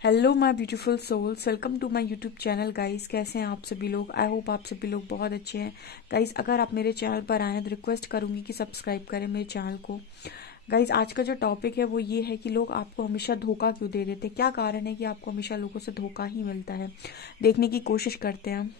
Hello my beautiful souls, welcome to my YouTube channel guys. कैसे हैं आप सभी लोग? आई होप आप सभी लोग बहुत अच्छे हैं। गाइस, अगर आप मेरे चैनल पर आए हैं तो रिक्वेस्ट करूंगी कि सब्सक्राइब करें मेरे चैनल को। गाइस, आज का जो टॉपिक है वो ये है कि लोग आपको हमेशा धोखा क्यों दे देते हैं। क्या कारण है कि आपको हमेशा लोगों से धोखा ही मिलता है? देखने की कोशिश करते हैं।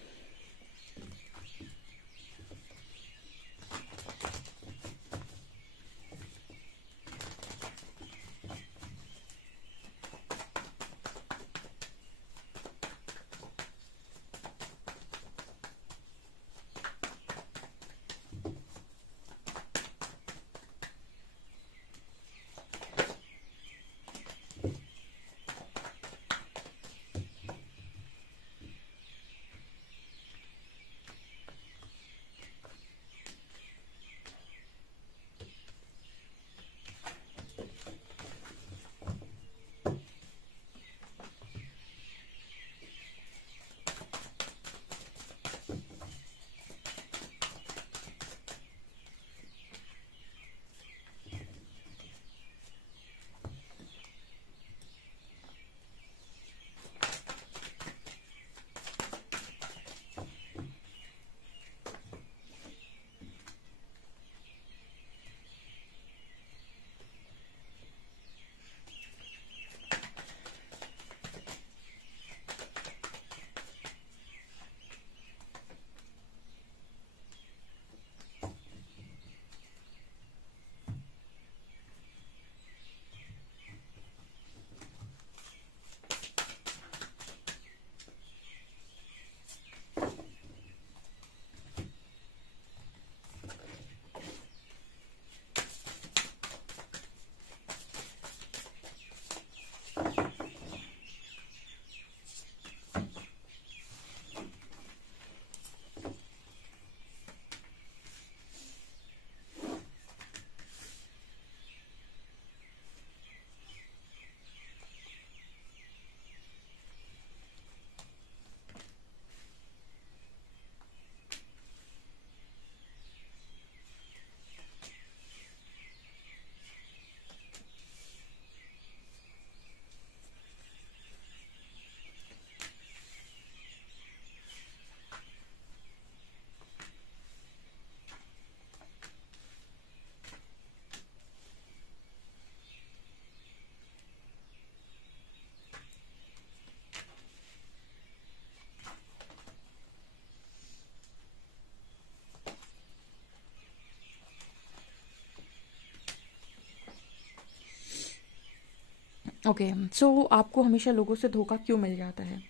ओके, सो आपको हमेशा लोगों से धोखा क्यों मिल जाता है?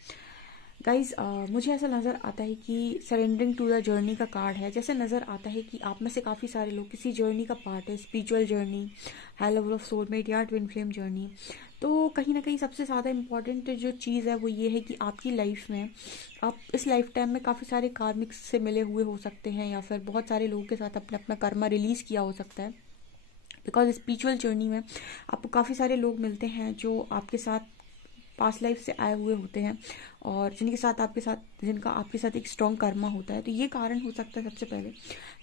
गाइज, मुझे ऐसा नज़र आता है कि सरेंडरिंग टू द जर्नी का कार्ड है। जैसे नज़र आता है कि आप में से काफ़ी सारे लोग किसी जर्नी का पार्ट है, spiritual journey, high level of soulmate या ट्विन फ्लेम जर्नी। तो कहीं ना कहीं सबसे ज़्यादा इम्पॉर्टेंट जो चीज़ है वो ये है कि आपकी लाइफ में आप इस लाइफ टाइम में काफ़ी सारे कार्मिक्स से मिले हुए हो सकते हैं या फिर बहुत सारे लोगों के साथ अपने अपना कर्मा रिलीज़ किया हो सकता है। बिकॉज स्पिरिचुअल जर्नी में आपको काफ़ी सारे लोग मिलते हैं जो आपके साथ पास्ट लाइफ से आए हुए होते हैं और जिनका आपके साथ एक स्ट्रॉन्ग कर्मा होता है। तो ये कारण हो सकता है सबसे पहले।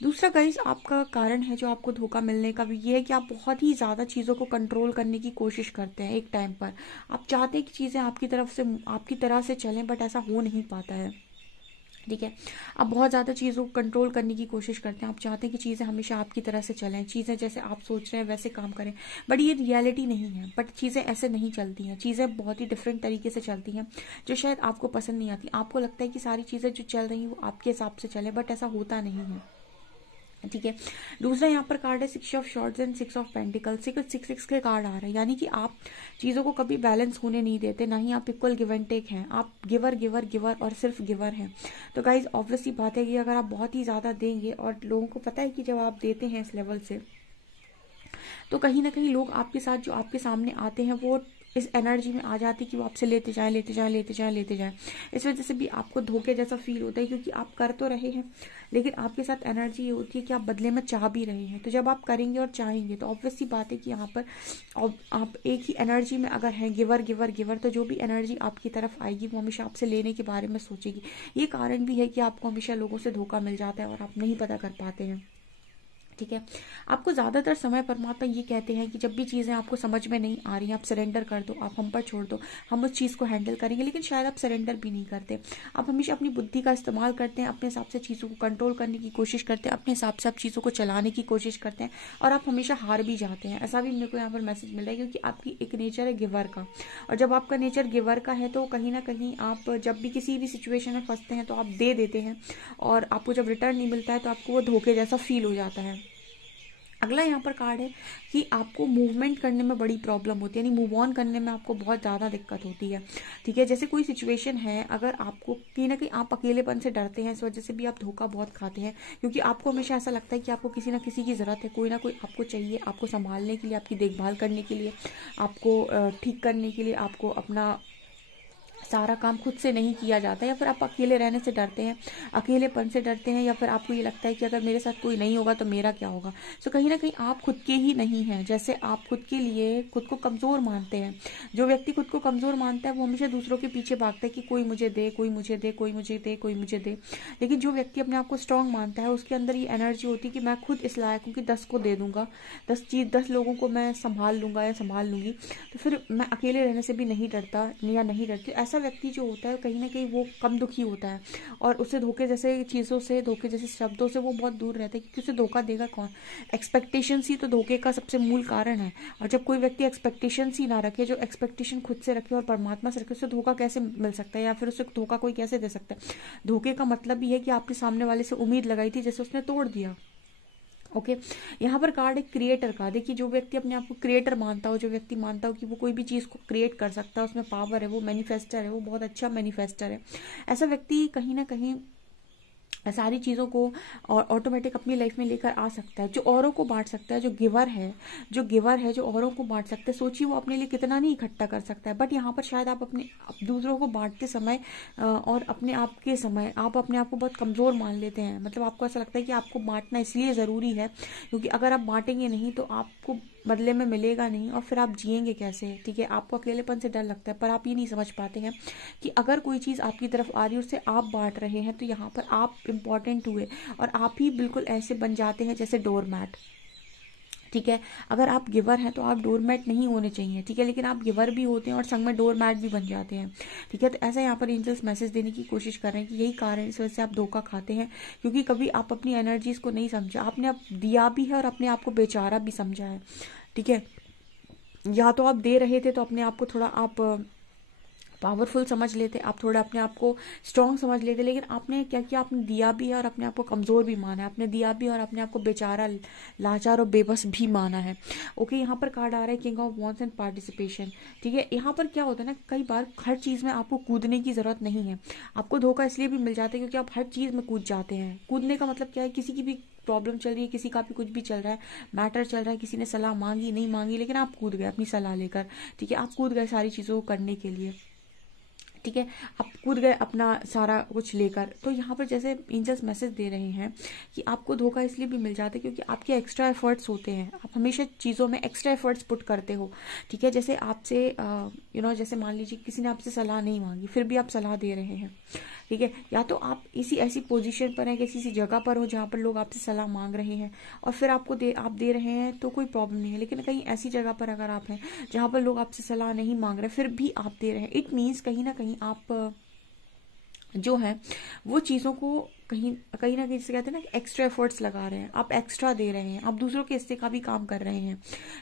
दूसरा गाइस, आपका कारण है जो आपको धोखा मिलने का भी ये है कि आप बहुत ही ज़्यादा चीज़ों को कंट्रोल करने की कोशिश करते हैं। एक टाइम पर आप चाहते हैं कि चीज़ें आपकी तरह से चलें, बट ऐसा हो नहीं पाता है। ठीक है, आप बहुत ज़्यादा चीज़ों को कंट्रोल करने की कोशिश करते हैं। आप चाहते हैं कि चीज़ें हमेशा आपकी तरह से चलें, चीज़ें जैसे आप सोच रहे हैं वैसे काम करें, बट ये रियलिटी नहीं है। बट चीज़ें ऐसे नहीं चलती हैं, चीज़ें बहुत ही डिफरेंट तरीके से चलती हैं जो शायद आपको पसंद नहीं आती। आपको लगता है कि सारी चीज़ें जो चल रही हैं वो आपके हिसाब से चले, बट ऐसा होता नहीं है। ठीक है, दूसरा यहाँ पर कार्ड है six of shorts and six of pentacle. Six six six के कार्ड आ रहा है, यानी कि आप चीज़ों को कभी बैलेंस होने नहीं देते, ना ही आप इक्वल गिव एंड टेक हैं। आप गिवर गिवर गिवर और सिर्फ गिवर हैं। तो गाइज, ऑब्वियसली बात है कि अगर आप बहुत ही ज़्यादा देंगे, और लोगों को पता है कि जब आप देते हैं इस लेवल से, तो कहीं ना कहीं लोग आपके साथ जो आपके सामने आते हैं वो इस एनर्जी में आ जाती है कि वो आपसे लेते जाएं लेते जाएं लेते जाएं लेते जाएं। इस वजह से भी आपको धोखे जैसा फील होता है, क्योंकि आप कर तो रहे हैं लेकिन आपके साथ एनर्जी ये होती है कि आप बदले में चाह भी रहे हैं। तो जब आप करेंगे और चाहेंगे तो ऑब्वियस सी बात है कि यहाँ पर आप एक ही एनर्जी में अगर हैं, गिवर गिवर गिवर, तो जो भी एनर्जी आपकी तरफ आएगी वो हमेशा आपसे लेने के बारे में सोचेगी। ये कारण भी है कि आपको हमेशा लोगों से धोखा मिल जाता है और आप नहीं पता कर पाते हैं। ठीक है। आपको ज़्यादातर समय परमात्मा ये कहते हैं कि जब भी चीज़ें आपको समझ में नहीं आ रही हैं, आप सरेंडर कर दो, आप हम पर छोड़ दो, हम उस चीज़ को हैंडल करेंगे। लेकिन शायद आप सरेंडर भी नहीं करते। आप हमेशा अपनी बुद्धि का इस्तेमाल करते हैं, अपने हिसाब से चीज़ों को कंट्रोल करने की कोशिश करते हैं, अपने हिसाब से आप चीज़ों को चलाने की कोशिश करते हैं, और आप हमेशा हार भी जाते हैं। ऐसा भी मेरे को यहाँ पर मैसेज मिल रहा है, क्योंकि आपकी एक नेचर है गिवर का, और जब आपका नेचर गिवर का है तो कहीं ना कहीं आप जब भी किसी भी सिचुएशन में फंसते हैं तो आप दे देते हैं, और आपको जब रिटर्न नहीं मिलता है तो आपको वो धोखे जैसा फील हो जाता है। अगला यहाँ पर कार्ड है कि आपको मूवमेंट करने में बड़ी प्रॉब्लम होती है, यानी मूव ऑन करने में आपको बहुत ज़्यादा दिक्कत होती है। ठीक है, जैसे कोई सिचुएशन है, अगर आपको कहीं ना कहीं आप अकेलेपन से डरते हैं, इस वजह से भी आप धोखा बहुत खाते हैं, क्योंकि आपको हमेशा ऐसा लगता है कि आपको किसी ना किसी की ज़रूरत है, कोई ना कोई आपको चाहिए, आपको संभालने के लिए, आपकी देखभाल करने के लिए, आपको ठीक करने के लिए, आपको अपना सारा काम खुद से नहीं किया जाता, या फिर आप अकेले रहने से डरते हैं, अकेलेपन से डरते हैं, या फिर आपको ये लगता है कि अगर मेरे साथ कोई नहीं होगा तो मेरा क्या होगा। सो कहीं ना कहीं आप खुद के ही नहीं हैं। जैसे आप खुद के लिए खुद को कमज़ोर मानते हैं। जो व्यक्ति खुद को कमज़ोर मानता है वो हमेशा दूसरों के पीछे भागता है कि कोई मुझे दे, कोई मुझे दे, कोई मुझे दे, कोई मुझे दे। लेकिन जो व्यक्ति अपने आप को स्ट्रांग मानता है, उसके अंदर ये एनर्जी होती है कि मैं खुद इस लायक हूँ कि 10 को दे दूंगा, 10 लोगों को मैं संभाल लूंगा या संभाल लूंगी, तो फिर मैं अकेले रहने से भी नहीं डरता या नहीं डरती। ऐसा व्यक्ति जो होता है कहीं ना कहीं वो कम दुखी होता है, और उसे धोखे जैसे चीज़ों से, धोखे जैसे शब्दों से वो बहुत दूर रहता है, क्योंकि उसे धोखा देगा कौन? एक्सपेक्टेशंस ही तो धोखे का सबसे मूल कारण है। और जब कोई व्यक्ति एक्सपेक्टेशंस ही ना रखे, जो एक्सपेक्टेशन खुद से रखे और परमात्मा से रखे, उसे धोखा कैसे मिल सकता है, या फिर उसे धोखा कोई कैसे दे सकता है? धोखे का मतलब ही है कि आपने सामने वाले से उम्मीद लगाई थी, जैसे उसने तोड़ दिया। ओके, यहाँ पर कार्ड है क्रिएटर का। देखिए, जो व्यक्ति अपने आप को क्रिएटर मानता हो, जो व्यक्ति मानता हो कि वो कोई भी चीज़ को क्रिएट कर सकता है, उसमें पावर है, वो मैनिफेस्टर है, वो बहुत अच्छा मैनिफेस्टर है, ऐसा व्यक्ति कहीं ना कहीं सारी चीज़ों को और ऑटोमेटिक अपनी लाइफ में लेकर आ सकता है, जो औरों को बांट सकता है, जो गिवर है, जो औरों को बांट सकता है। सोचिए वो अपने लिए कितना नहीं इकट्ठा कर सकता है। बट यहाँ पर शायद आप दूसरों को बांटते समय और अपने आप के समय आप अपने आप को बहुत कमज़ोर मान लेते हैं। मतलब आपको ऐसा लगता है कि आपको बांटना इसलिए ज़रूरी है क्योंकि अगर आप बांटेंगे नहीं तो आपको बदले में मिलेगा नहीं, और फिर आप जिएंगे कैसे? ठीक है, आपको अकेलेपन से डर लगता है, पर आप ये नहीं समझ पाते हैं कि अगर कोई चीज़ आपकी तरफ आ रही है, उससे आप बांट रहे हैं, तो यहाँ पर आप इम्पॉर्टेंट हुए, और आप ही बिल्कुल ऐसे बन जाते हैं जैसे डोरमैट। ठीक है, अगर आप गिवर हैं तो आप डोरमैट नहीं होने चाहिए। ठीक है, लेकिन आप गिवर भी होते हैं और संग में डोरमैट भी बन जाते हैं। ठीक है, तो ऐसा यहाँ पर एंजल्स मैसेज देने की कोशिश कर रहे हैं कि यही कारण है, इस वजह से आप धोखा खाते हैं, क्योंकि कभी आप अपनी एनर्जीज को नहीं समझा, आपने आप दिया भी है और अपने आप को बेचारा भी समझा है। ठीक है, या तो आप दे रहे थे तो अपने आप को थोड़ा आप पावरफुल समझ लेते, आप थोड़ा अपने आप को स्ट्रांग समझ लेते, लेकिन आपने क्या किया? आपने दिया भी है और अपने आप को कमज़ोर भी माना है, आपने दिया भी और अपने आप को बेचारा, लाचार और बेबस भी माना है। ओके, यहाँ पर कार्ड आ रहा है king of wands and participation. ठीक है, यहाँ पर क्या होता है ना, कई बार हर चीज़ में आपको कूदने की ज़रूरत नहीं है। आपको धोखा इसलिए भी मिल जाता है क्योंकि आप हर चीज़ में कूद जाते हैं। कूदने का मतलब क्या है? किसी की भी प्रॉब्लम चल रही है, किसी का भी कुछ भी चल रहा है, मैटर चल रहा है, किसी ने सलाह मांगी नहीं मांगी, लेकिन आप कूद गए अपनी सलाह लेकर। ठीक है, आप कूद गए सारी चीज़ों को करने के लिए। ठीक है, आप कूद गए अपना सारा कुछ लेकर। तो यहाँ पर जैसे एंजल्स मैसेज दे रहे हैं कि आपको धोखा इसलिए भी मिल जाता है क्योंकि आपके एक्स्ट्रा एफर्ट्स होते हैं, आप हमेशा चीज़ों में एक्स्ट्रा एफर्ट्स पुट करते हो। ठीक है, जैसे आपसे जैसे मान लीजिए किसी ने आपसे सलाह नहीं मांगी, फिर भी आप सलाह दे रहे हैं। ठीक है, या तो आप इसी ऐसी पोजीशन पर हैं, किसी जगह पर हो जहाँ पर लोग आपसे सलाह मांग रहे हैं और फिर आप दे रहे हैं तो कोई प्रॉब्लम नहीं है। लेकिन कहीं ऐसी जगह पर अगर आप हैं जहाँ पर लोग आपसे सलाह नहीं मांग रहे फिर भी आप दे रहे हैं, इट मीन्स कहीं ना कहीं आप जो है वो चीज़ों को कहीं कहीं ना कहीं जिसे कहते हैं ना कि एक्स्ट्रा एफर्ट्स लगा रहे हैं, आप एक्स्ट्रा दे रहे हैं, आप दूसरों के हिस्से का भी काम कर रहे हैं।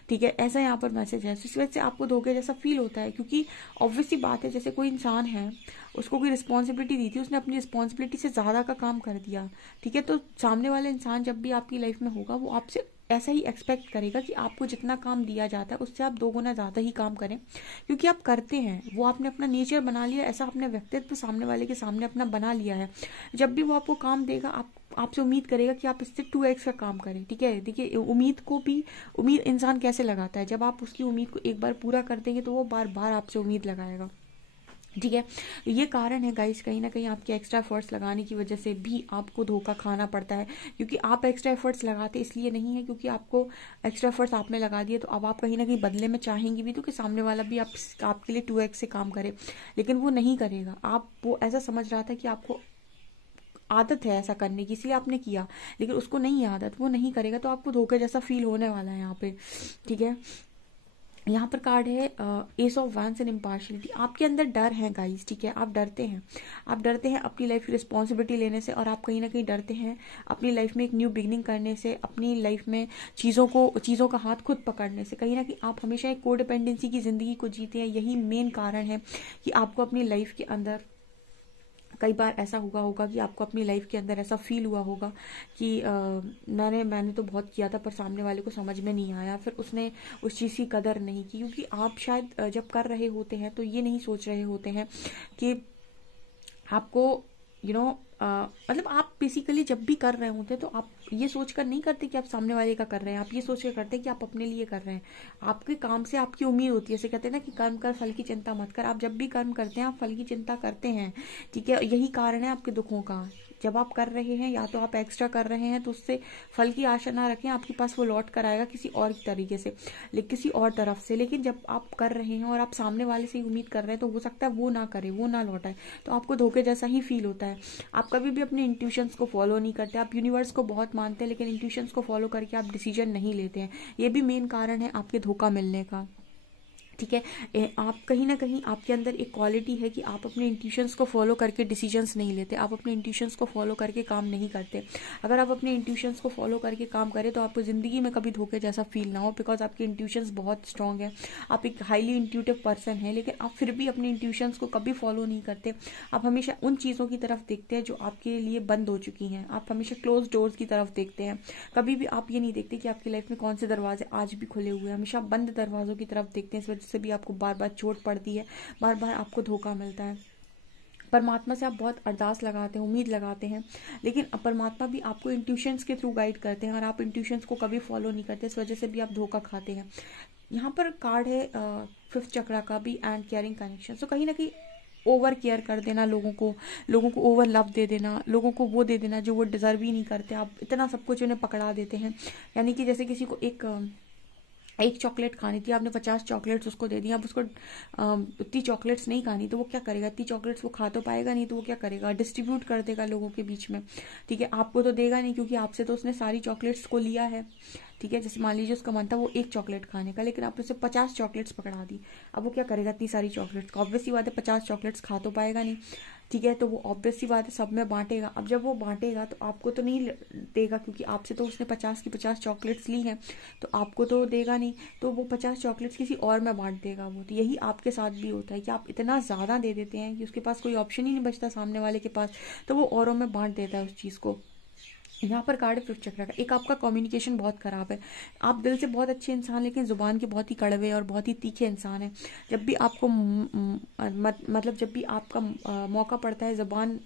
ठीक है, ऐसा यहाँ पर मैसेज है। इस वजह से आपको धोखे जैसा फील होता है, क्योंकि ऑब्वियस सी बात है, जैसे कोई इंसान है, उसको कोई रिस्पॉन्सिबिलिटी दी थी, उसने अपनी रिस्पॉन्सिबिलिटी से ज़्यादा का काम कर दिया। ठीक है, तो सामने वाला इंसान जब भी आपकी लाइफ में होगा वो आपसे ऐसा ही एक्सपेक्ट करेगा कि आपको जितना काम दिया जाता है उससे आप 2 गुना ज़्यादा ही काम करें, क्योंकि आप करते हैं, वो आपने अपना नेचर बना लिया, ऐसा अपने व्यक्तित्व सामने वाले के सामने अपना बना लिया है। जब भी वो आपको काम देगा आपसे उम्मीद करेगा कि आप इससे 2x का काम करें। ठीक है, देखिए उम्मीद इंसान कैसे लगाता है, जब आप उसकी उम्मीद को एक बार पूरा कर देंगे तो वो बार बार आपसे उम्मीद लगाएगा। ठीक है, तो ये कारण है गाइस, कहीं ना कहीं आपके एक्स्ट्रा एफर्ट्स लगाने की वजह से भी आपको धोखा खाना पड़ता है, क्योंकि आप एक्स्ट्रा एफर्ट्स लगाते इसलिए नहीं है क्योंकि आपको एक्स्ट्रा एफर्ट्स आपने लगा दिए, तो अब आप कहीं ना कहीं बदले में चाहेंगे भी तो कि सामने वाला भी आपके लिए 2x से काम करे, लेकिन वो नहीं करेगा। वो ऐसा समझ रहा था कि आदत है ऐसा करने की, इसलिए आपने किया, लेकिन उसको नहीं आदत, वो नहीं करेगा तो आपको धोखे जैसा फील होने वाला है यहाँ पे। ठीक है, यहाँ पर कार्ड है S of wands and impartiality. आपके अंदर डर है गाइस, ठीक है, आप डरते हैं, आप डरते हैं अपनी लाइफ की रिस्पॉन्सिबिलिटी लेने से, और आप कहीं ना कहीं डरते हैं अपनी लाइफ में एक न्यू बिगनिंग करने से, अपनी लाइफ में चीज़ों का हाथ खुद पकड़ने से। कहीं ना कहीं आप हमेशा एक कोडिपेंडेंसी की ज़िंदगी को जीते हैं। यही मेन कारण है कि आपको अपनी लाइफ के अंदर कई बार ऐसा हुआ होगा कि आपको अपनी लाइफ के अंदर ऐसा फील हुआ होगा कि मैंने तो बहुत किया था पर सामने वाले को समझ में नहीं आया, फिर उसने उस चीज़ की कदर नहीं की, क्योंकि आप शायद जब कर रहे होते हैं तो ये नहीं सोच रहे होते हैं कि आपको मतलब आप बेसिकली जब भी कर रहे होते हैं तो आप ये सोच कर नहीं करते कि आप सामने वाले का कर रहे हैं, आप ये सोच कर करते हैं कि आप अपने लिए कर रहे हैं। आपके काम से आपकी उम्मीद होती है, जैसे कहते हैं ना कि कर्म कर फल की चिंता मत कर। आप जब भी कर्म करते हैं आप फल की चिंता करते हैं, ठीक है। यही कारण है आपके दुखों का। जब आप कर रहे हैं या तो आप एक्स्ट्रा कर रहे हैं तो उससे फल की आशा ना रखें, आपके पास वो लौट कर आएगा किसी और तरीके से, किसी और तरफ से। लेकिन जब आप कर रहे हैं और आप सामने वाले से ही उम्मीद कर रहे हैं तो हो सकता है वो ना करे, वो ना लौटाए, तो आपको धोखे जैसा ही फील होता है। आप कभी भी अपने इंट्यूशंस को फॉलो नहीं करते, आप यूनिवर्स को बहुत मानते हैं लेकिन इंट्यूशंस को फॉलो करके आप डिसीजन नहीं लेते हैं। ये भी मेन कारण है आपके धोखा मिलने का, ठीक है। आप कहीं ना कहीं आपके अंदर एक क्वालिटी है कि आप अपने इंट्यूशंस को फॉलो करके डिसीजंस नहीं लेते, आप अपने इंट्यूशंस को फॉलो करके काम नहीं करते। अगर आप अपने इंट्यूशंस को फॉलो करके काम करें तो आपको ज़िंदगी में कभी धोखे जैसा फील ना हो, बिकॉज आपके इंट्यूशंस बहुत स्ट्रांग है, आप एक हाईली इंट्यूटिव पर्सन है, लेकिन आप फिर भी अपने इंट्यूशंस को कभी फॉलो नहीं करते। आप हमेशा उन चीज़ों की तरफ देखते हैं जो आपके लिए बंद हो चुकी हैं, आप हमेशा क्लोज डोर्स की तरफ देखते हैं। कभी भी आप ये नहीं देखते कि आपकी लाइफ में कौन से दरवाजे आज भी खुले हुए हैं, हमेशा बंद दरवाजों की तरफ देखते हैं। इस वजह से भी आपको बार बार चोट पड़ती है, बार बार आपको धोखा मिलता है। परमात्मा से आप बहुत अरदास लगाते हैं, उम्मीद लगाते हैं, लेकिन परमात्मा भी आपको इंट्यूशंस के थ्रू गाइड करते हैं और आप इंट्यूशंस को कभी फॉलो नहीं करते, इस वजह से भी आप धोखा खाते हैं। यहाँ पर कार्ड है फिफ्थ चक्रा का भी एंड केयरिंग कनेक्शन। तो कहीं ना कहीं ओवर केयर कर देना, लोगों को ओवर लव दे देना, लोगों को वो दे देना जो वो डिजर्व ही नहीं करते, आप इतना सब कुछ उन्हें पकड़ा देते हैं। यानी कि जैसे किसी को एक चॉकलेट खानी थी, आपने 50 चॉकलेट्स उसको दे दी, अब उसको इतनी चॉकलेट्स नहीं खानी, तो वो क्या करेगा? इतनी चॉकलेट्स वो खा तो पाएगा नहीं, तो वो क्या करेगा? डिस्ट्रीब्यूट कर देगा लोगों के बीच में, ठीक है। आपको तो देगा नहीं क्योंकि आपसे तो उसने सारी चॉकलेट्स को लिया है, ठीक है। जैसे मान लीजिए उसका मन था वो एक चॉकलेट खाने का, लेकिन आपने उसे 50 चॉकलेट्स पकड़ा दी, अब वो क्या करेगा? इतनी सारी चॉकलेट्स को ऑब्वियस सी बात है 50 चॉकलेट्स खा तो पाएगा नहीं, ठीक है। तो वो ऑब्वियस सी बात है सब में बांटेगा। अब जब वो बांटेगा तो आपको तो नहीं देगा क्योंकि आपसे तो उसने 50 की 50 चॉकलेट्स ली हैं, तो आपको तो देगा नहीं, तो वो 50 चॉकलेट्स किसी और में बांट देगा वो। तो यही आपके साथ भी होता है कि आप इतना ज़्यादा दे देते हैं कि उसके पास कोई ऑप्शन ही नहीं बचता सामने वाले के पास, तो वो औरों में बांट देता है उस चीज़ को। यहाँ पर कार्ड है फिफ्थ चक्र का। एक आपका कम्युनिकेशन बहुत खराब है, आप दिल से बहुत अच्छे इंसान लेकिन जुबान के बहुत ही कड़वे और बहुत ही तीखे इंसान हैं। जब भी आपको मतलब जब भी आपका मौका पड़ता है जुबान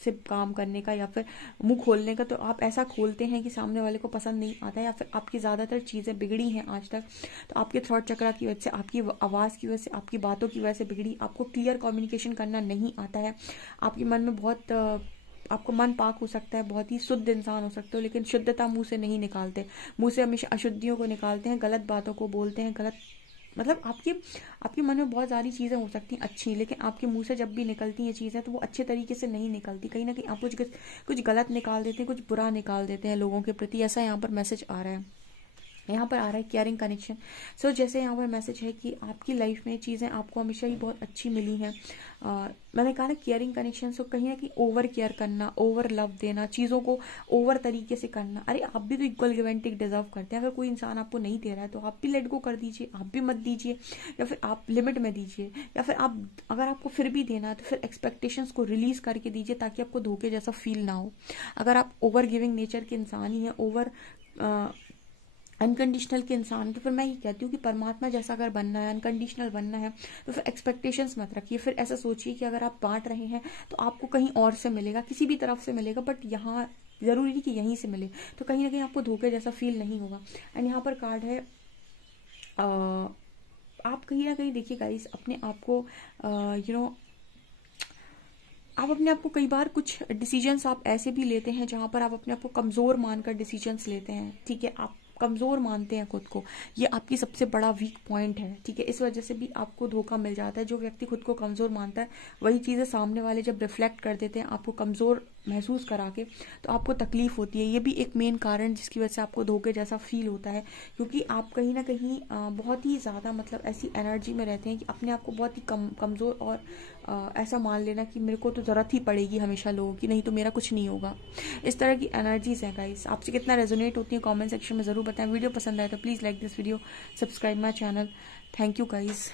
से काम करने का या फिर मुंह खोलने का, तो आप ऐसा खोलते हैं कि सामने वाले को पसंद नहीं आता है, या फिर आपकी ज़्यादातर चीज़ें बिगड़ी हैं आज तक तो आपके थ्रोट चक्रा की वजह से, आपकी आवाज़ की वजह से, आपकी बातों की वजह से बिगड़ी। आपको क्लियर कम्युनिकेशन करना नहीं आता है, आपके मन में बहुत आपको मन पाक हो सकता है, बहुत ही शुद्ध इंसान हो सकते हो, लेकिन शुद्धता मुंह से नहीं निकालते, मुंह से हमेशा अशुद्धियों को निकालते हैं, गलत बातों को बोलते हैं, गलत मतलब आपके मन में बहुत सारी चीज़ें हो सकती हैं अच्छी, लेकिन आपके मुंह से जब भी निकलती हैं चीज़ें तो वो अच्छे तरीके से नहीं निकलती। कहीं ना कहीं आप कुछ गलत निकाल देते हैं, कुछ बुरा निकाल देते हैं लोगों के प्रति, ऐसा यहाँ पर मैसेज आ रहा है। यहाँ पर आ रहा है केयरिंग कनेक्शन। सो जैसे यहाँ पर मैसेज है कि आपकी लाइफ में चीज़ें आपको हमेशा ही बहुत अच्छी मिली हैं। मैंने कहा ना केयरिंग कनेक्शन, सो कहीं ना कहीं ओवर केयर करना, ओवर लव देना, चीज़ों को ओवर तरीके से करना। अरे आप भी तो equal give and take deserve करते हैं, अगर कोई इंसान आपको नहीं दे रहा है तो आप भी लेट गो कर दीजिए, आप भी मत दीजिए, या फिर आप लिमिट में दीजिए, या फिर आप अगर आपको फिर भी देना है तो फिर एक्सपेक्टेशंस को रिलीज करके दीजिए ताकि आपको धोखे जैसा फील ना हो। अगर आप ओवर गिविंग नेचर के इंसान ही हैं, ओवर अनकंडीशनल के इंसान, तो फिर मैं ये कहती हूँ कि परमात्मा जैसा अगर बनना है, अनकंडीशनल बनना है, तो फिर एक्सपेक्टेशंस मत रखिए। फिर ऐसा सोचिए कि अगर आप बांट रहे हैं तो आपको कहीं और से मिलेगा, किसी भी तरफ से मिलेगा, बट यहाँ जरूरी नहीं कि यहीं से मिले, तो कहीं ना कहीं आपको धोखे जैसा फील नहीं होगा। एंड यहाँ पर कार्ड है आप कहीं ना कहीं देखिए गाइस अपने आप को आप अपने आप को कई बार कुछ डिसीजंस आप ऐसे भी लेते हैं जहां पर आप अपने आप को कमज़ोर मानकर डिसीजंस लेते हैं, ठीक है। आप कमज़ोर मानते हैं खुद को, ये आपकी सबसे बड़ा वीक पॉइंट है, ठीक है। इस वजह से भी आपको धोखा मिल जाता है। जो व्यक्ति खुद को कमज़ोर मानता है वही चीज़ें सामने वाले जब रिफ्लेक्ट कर देते हैं आपको कमज़ोर महसूस करा के तो आपको तकलीफ होती है। ये भी एक मेन कारण जिसकी वजह से आपको धोखे जैसा फील होता है, क्योंकि आप कहीं ना कहीं बहुत ही ज़्यादा मतलब ऐसी एनर्जी में रहते हैं कि अपने आप को बहुत ही कमज़ोर और ऐसा मान लेना कि मेरे को तो ज़रूरत ही पड़ेगी हमेशा लोगों की, नहीं तो मेरा कुछ नहीं होगा। इस तरह की एनर्जीज हैं गाइस। आपसे कितना रेजोनेट होती है कमेंट सेक्शन में ज़रूर बताएं। वीडियो पसंद आए तो please like this video, subscribe my channel. Thank you guys.